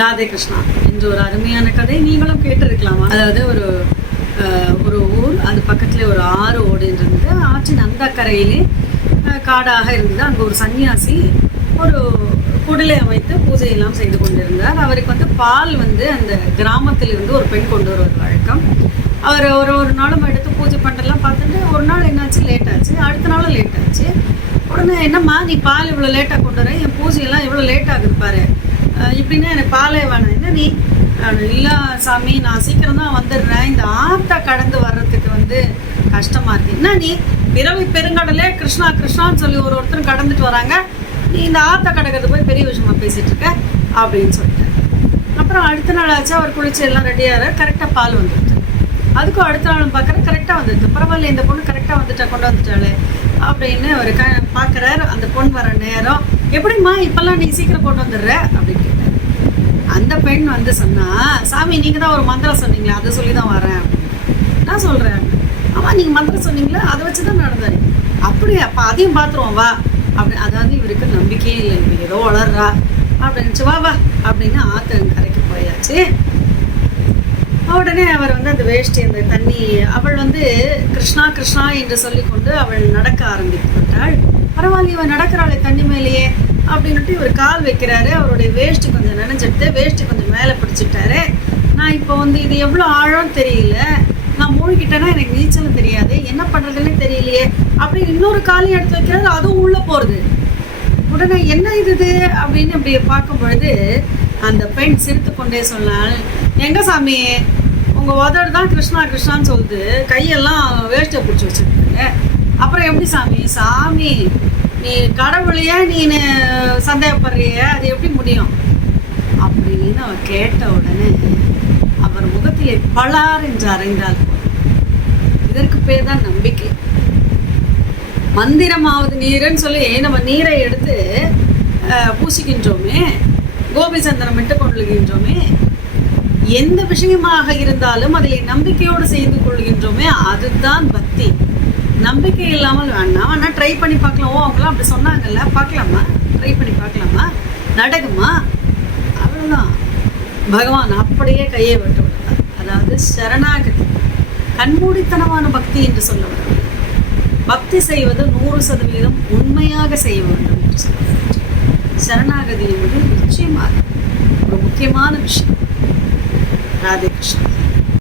ராதே கிருஷ்ணா என்ற ஒரு அருமையான கதை நீங்களும் கேட்டிருக்கலாமா? அதாவது ஒரு ஊர், அது பக்கத்துல ஒரு ஆறு ஓடிட்டு இருந்தது. ஆற்றின் அந்த கரையிலே காடாக இருந்தது. அங்கே ஒரு சன்னியாசி ஒரு குடிலை அமைத்து பூஜையெல்லாம் செய்து கொண்டிருந்தார். அவருக்கு பால் அந்த கிராமத்தில் இருந்து ஒரு பெண் கொண்டு வருவது வழக்கம். அவர் ஒரு நாளும் எடுத்து பூஜை பண்ணுறதுலாம் பார்த்துட்டு ஒரு நாள் என்னாச்சு, லேட் ஆச்சு. அடுத்த நாளும் லேட் ஆச்சு. உடனே என்னம்மா நீ பால் இவ்வளோ லேட்டாக கொண்டு வர, என் பூஜையெல்லாம் இவ்வளோ லேட் ஆகுது பாரு, இப்படின்னா எனக்கு பாலே வேணாம். என்ன நீ? இல்லை சாமி, நான் சீக்கிரம் தான் வந்துடுறேன், இந்த ஆற்றை கடந்து வர்றதுக்கு கஷ்டமாக இருக்குது. என்ன நீ பிறவி பெருங்கடலே கிருஷ்ணா கிருஷ்ணான்னு சொல்லி ஒருத்தரும் கடந்துட்டு வராங்க, நீ இந்த ஆற்றை கடக்கிறது போய் பெரிய விஷயமா பேசிகிட்டு இருக்க அப்படின்னு சொல்லிட்டேன். அப்புறம் அடுத்த நாள் ஆச்சு, அவர் குளிச்சு எல்லாம் ரெடியாக கரெக்டாக பால் வந்துடுது. அதுக்கும் அடுத்த நாளும் பார்க்குறேன், கரெக்டாக வந்துடுது. பரவாயில்ல, இந்த பொண்ணு கரெக்டாக கொண்டு வந்துட்டாளே அப்படின்னு அவர் பார்க்குறாரு. அந்த பொண்ணு வர நேரம், எப்படிம்மா இப்போல்லாம் நீ சீக்கிரம் கொண்டு வந்துடுற அப்படின்னு கேட்டார். அந்த பெண் சொன்னா, சாமி நீங்கள் தான் ஒரு மந்திரம் சொன்னீங்களே, அதை சொல்லி தான் வரேன் அப்படின்னு. நான் சொல்கிறேன், ஆமாம் நீங்கள் மந்திரம் சொன்னீங்களே, அதை வச்சு தான் நடந்தாரு. அப்படியே அப்போ அதையும் பார்த்துருவோம் வா அப்படி. அதாவது இவருக்கு நம்பிக்கையே இல்லை, இவங்க ஏதோ வளர்றா அப்படின்னு. வா வா அப்படின்னு ஆற்று கரைக்கு போயாச்சு. உடனே அவர் அந்த வேஷ்டி அந்த தண்ணி, அவள் கிருஷ்ணா கிருஷ்ணா என்று சொல்லிக்கொண்டு அவள் நடக்க ஆரம்பித்து விட்டாள். பரவாயில்ல, இவன் நடக்கிறாளே தண்ணி மேலேயே அப்படின்ட்டு இவர் கால் வைக்கிறாரு. அவருடைய வேஷ்டி கொஞ்சம் நினைஞ்சிட்டு வேஷ்டி கொஞ்சம் மேலே பிடிச்சிட்டாரு. நான் இப்போ இது எவ்வளோ ஆழம் தெரியல, நான் மூழ்கிட்டேன்னா எனக்கு நீச்சலும் தெரியாது, என்ன பண்ணுறதுன்னே தெரியலையே அப்படின்னு இன்னொரு காலையும் எடுத்து வைக்கிறாரு. அதுவும் உள்ளே போகிறது. உடனே என்ன இது அப்படின்னு இப்படி பார்க்கும் பொழுது அந்த பெண் சிரித்து கொண்டே சொன்னாள், எங்க சாமி உங்கள் உதடு தான் கிருஷ்ணா கிருஷ்ணான்னு சொல்லுது, கையெல்லாம் வேஷ்டியை பிடிச்சி வச்சுருக்கீங்க, அப்புறம் எப்படி சாமி? சாமி நீ கடவுளையே நீ சந்தேகப்படுறிய, அது எப்படி முடியும் அப்படின்னு அவர் கேட்ட உடனே அவர் முகத்திலே பலார் என்று அறைந்தால் இதற்கு பேர் தான் நம்பிக்கை. மந்திரமாவது நீருன்னு சொல்லி நம்ம நீரை எடுத்து பூசிக்கின்றோமே, கோபி சந்தனம் விட்டு கொள்ளுகின்றோமே, எந்த விஷயமாக இருந்தாலும் அதில் நம்பிக்கையோடு செய்து கொள்கின்றோமே, அதுதான் பக்தி. நம்பிக்கை இல்லாமல் வேண்டாம், ஆனால் ட்ரை பண்ணி பார்க்கலாம். ஓ அவங்களாம் அப்படி சொன்னாங்கல்ல, பார்க்கலாமா, ட்ரை பண்ணி பார்க்கலாமா, நடக்குமா, அவ்வளோதான். பகவான் அப்படியே கையை விட்டு விடுறார். அதாவது சரணாகதி, கண்மூடித்தனமான பக்தி என்று சொல்ல வர, பக்தி செய்வது 100% உண்மையாக செய்ய வேண்டும் என்று சொல்ல. சரணாகதி என்பது நிச்சயமாக ஒரு முக்கியமான விஷயம். ராதே கிருஷ்ணா.